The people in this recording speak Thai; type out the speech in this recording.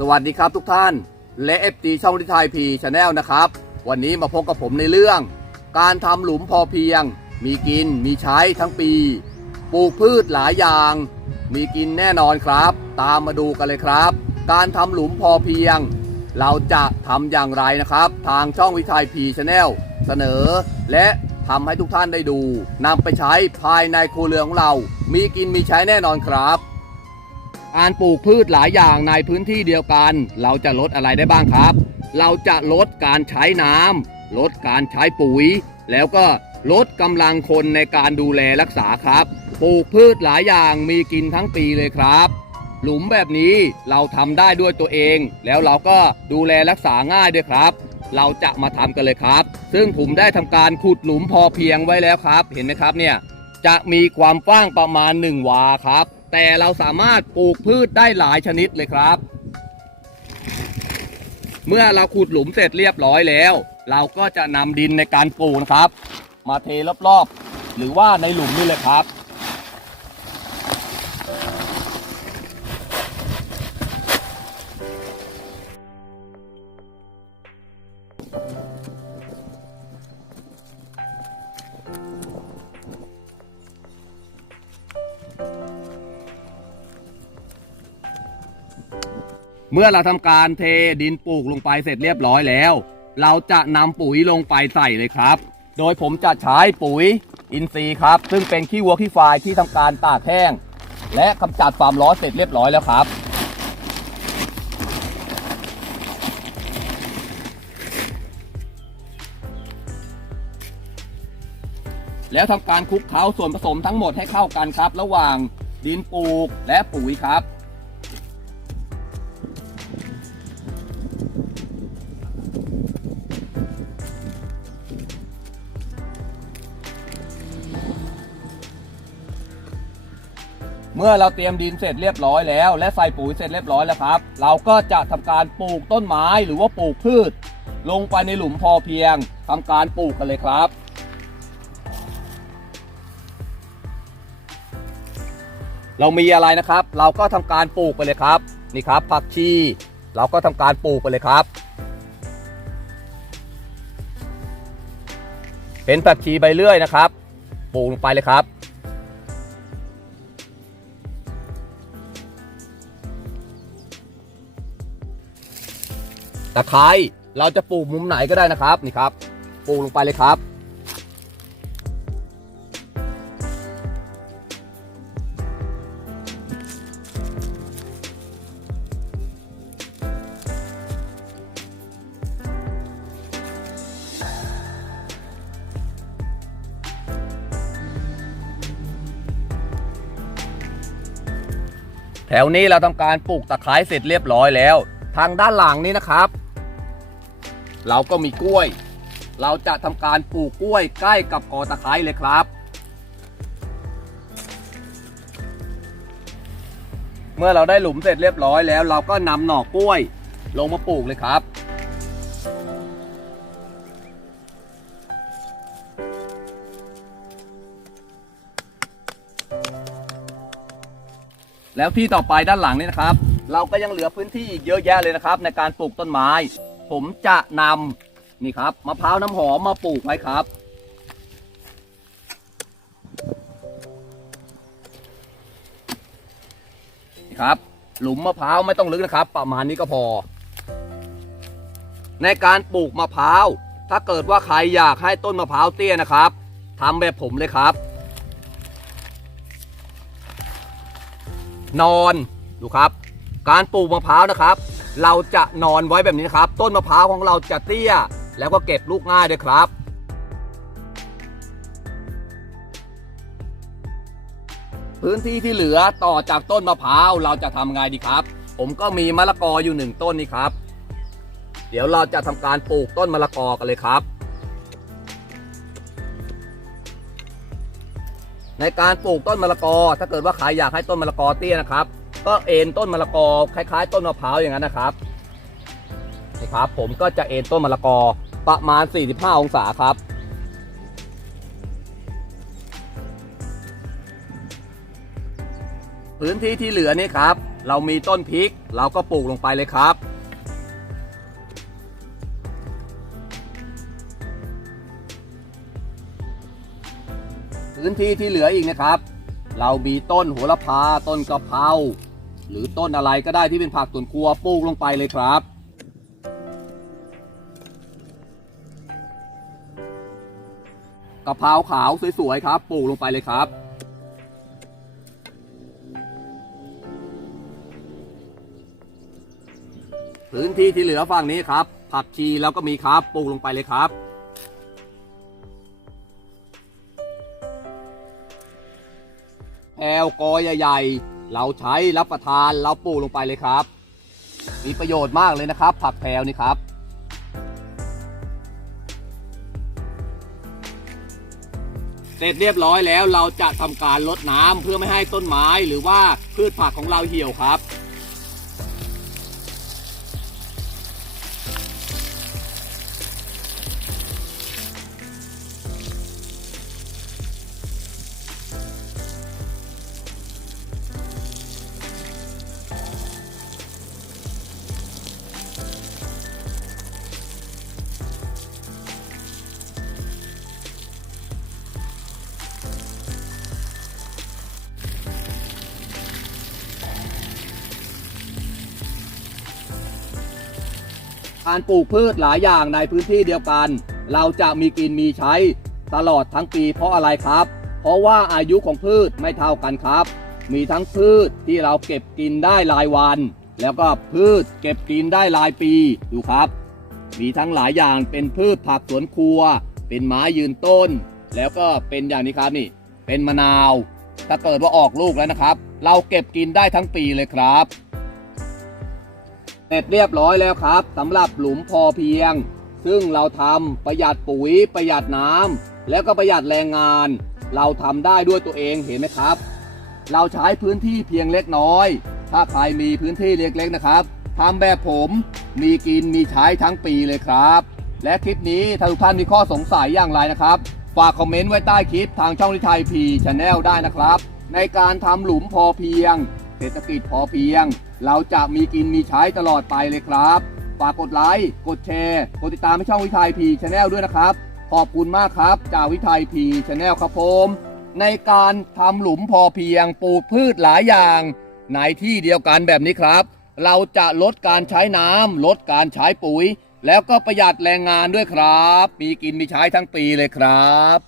สวัสดีครับทุกท่าน และ FG ช่องทิทายพีชาแนลนะครับ วันนี้มาพบกับผมในเรื่อง การทำหลุมพอเพียง มีกินมีใช้ทั้งปี ปลูกพืชหลายอย่าง มีกินแน่นอนครับ ตามมาดูกันเลยครับ การทำหลุมพอเพียง เราจะทำอย่างไรนะครับ ทางช่องวิทยพีชาแนลเสนอ และทำให้ทุกท่านได้ดูนำไปใช้ภายในครัวเรือนของเรา มีกินมีใช้แน่นอนครับ การปลูกพืชหลายอย่างในพื้นที่เดียวกัน เราจะลดอะไรได้บ้างครับ เราจะลดการใช้น้ำลดการใช้ปุ๋ย แล้วก็ลดกำลังคนในการดูแลรักษาครับ ปลูกพืชหลายอย่างมีกินทั้งปีเลยครับ หลุมแบบนี้เราทำได้ด้วยตัวเอง แล้วเราก็ดูแลรักษาง่ายด้วยครับ เราจะมาทำกันเลยครับ ซึ่งผมได้ทำการขุดหลุมพอเพียงไว้แล้วครับ เห็นไหมครับเนี่ยจะมีความกว้างประมาณ 1 วาครับ แต่เราสามารถปลูกพืชได้หลายชนิดเลยครับ เมื่อเราขุดหลุมเสร็จเรียบร้อยแล้ว เราก็จะนำดินในการปลูกนะครับ มาเทรอบๆ หรือว่าในหลุมนี่เลยครับ เมื่อเราทำการเทดินปลูกลงไปเสร็จเรียบร้อยแล้ว เราจะนำปุ๋ยลงไปใส่เลยครับ โดยผมจะใช้ปุ๋ยอินทรีย์ครับ ซึ่งเป็นขี้วัวขี้ควายที่ทำการตากแห้ง และกำจัดความร้อนเสร็จเรียบร้อยแล้วครับแล้วทำการคลุกเคล้าส่วนผสมทั้งหมดให้เข้ากันครับ ระหว่างดินปลูกและปุ๋ยครับ เมื่อเราเตรียมดินเสร็จเรียบร้อยแล้ว และใส่ปุ๋ยเสร็จเรียบร้อยแล้วครับ เราก็จะทำการปลูกต้นไม้หรือว่าปลูกพืช ลงไปในหลุมพอเพียงทำการปลูกกันเลยครับเรามีอะไรนะครับ เราก็ทำการปลูกไปเลยครับ นี่ครับผักชีเราก็ทำการปลูกไปเลยครับ เป็นผักชีใบเลื่อยนะครับ ปลูกลงไปเลยครับ ตะไคร้เราจะปลูกมุมไหนก็ได้นะครับนี่ครับปลูกลงไปเลยครับ แถวนี้เราทำการปลูกตะไคร้เสร็จเรียบร้อยแล้ว ทางด้านหลังนี้นะครับ เราก็มีกล้วย เราจะทำการปลูกกล้วยใกล้กับกอตะไคร้เลยครับ เมื่อเราได้หลุมเสร็จเรียบร้อยแล้ว เราก็นำหน่อกล้วยลงมาปลูกเลยครับแล้วที่ต่อไปด้านหลังนี่นะครับ เราก็ยังเหลือพื้นที่อีกเยอะแยะเลยนะครับ ในการปลูกต้นไม้ ผมจะนำนี่ครับมะพร้าวน้ำหอมมาปลูกไว้ครับนี่ครับ หลุมมะพร้าวไม่ต้องลึกนะครับ ประมาณนี้ก็พอ ในการปลูกมะพร้าวถ้าเกิดว่าใครอยากให้ต้นมะพร้าวเตี้ยนะครับทำแบบผมเลยครับ นอนดูครับ การปลูกมะพร้าวนะครับ เราจะนอนไว้แบบนี้นะครับ ต้นมะพร้าวของเราจะเตี้ย แล้วก็เก็บลูกง่ายด้วยครับพื้นที่ที่เหลือต่อจากต้นมะพร้าวเราจะทำไงดีครับ ผมก็มีมะละกออยู่หนึ่งต้นนี่ครับ เดี๋ยวเราจะทำการปลูกต้นมะละกอกันเลยครับ ในการปลูกต้นมะละกอ ถ้าเกิดว่าใครอยากให้ต้นมะละกอเตี้ยนะครับ ก็เอ็นต้นมะละกอคล้าย ๆ ต้นมะพร้าวอย่างนั้นนะครับนี่ครับผมก็จะเอ็นต้นมะละกอประมาณ 45 องศาครับ พื้นที่ที่เหลือนี่ครับ เรามีต้นพริกเราก็ปลูกลงไปเลยครับพื้นที่ที่เหลืออีกนะครับ เรามีต้นโหระพา ต้นกะเพรา หรือต้นอะไรก็ได้ที่เป็นผักสวนครัวปลูกลงไปเลยครับ กะเพราขาวสวยๆครับปลูกลงไปเลยครับ พื้นที่ที่เหลือฝั่งนี้ครับ ผักชีแล้วก็มีครับปลูกลงไปเลยครับแพลวกอใหญ่ๆ เราใช้รับประทานเราปลูกลงไปเลยครับ มีประโยชน์มากเลยนะครับ ผักแพลวนี่ครับ เสร็จเรียบร้อยแล้วเราจะทำการลดน้ำเพื่อไม่ให้ต้นไม้หรือว่าพืชผักของเราเหี่ยวครับ การปลูกพืชหลายอย่างในพื้นที่เดียวกัน เราจะมีกินมีใช้ตลอดทั้งปีเพราะอะไรครับ เพราะว่าอายุของพืชไม่เท่ากันครับ มีทั้งพืชที่เราเก็บกินได้รายวัน แล้วก็พืชเก็บกินได้รายปีดูครับ มีทั้งหลายอย่างเป็นพืชผักสวนครัว เป็นไม้ยืนต้น แล้วก็เป็นอย่างนี้ครับนี่ เป็นมะนาว ถ้าเกิดว่าออกลูกแล้วนะครับ เราเก็บกินได้ทั้งปีเลยครับ เสร็จเรียบร้อยแล้วครับสำหรับหลุมพอเพียง ซึ่งเราทำประหยัดปุ๋ย ประหยัดน้ำแล้วก็ประหยัดแรงงาน เราทำได้ด้วยตัวเองเห็นไหมครับ เราใช้พื้นที่เพียงเล็กน้อย ถ้าใครมีพื้นที่เล็กๆนะครับทำแบบผมมีกินมีใช้ทั้งปีเลยครับ และคลิปนี้ถ้าทุกท่านมีข้อสงสัยอย่างไรนะครับ ฝากคอมเมนต์ไว้ใต้คลิปทางช่องทิไทยพีชาแนลได้นะครับ ในการทำหลุมพอเพียง เศรษฐกิจพอเพียง เราจะมีกินมีใช้ตลอดไปเลยครับ ฝากกดไลค์ กดแชร์ กดติดตามให้ช่องวิทยพีชาแนลด้วยนะครับ ขอบคุณมากครับ จากวิทยพีชาแนลครับผม ในการทำหลุมพอเพียงปลูกพืชหลายอย่างในที่เดียวกันแบบนี้ครับ เราจะลดการใช้น้ำลดการใช้ปุ๋ย แล้วก็ประหยัดแรงงานด้วยครับ มีกินมีใช้ทั้งปีเลยครับ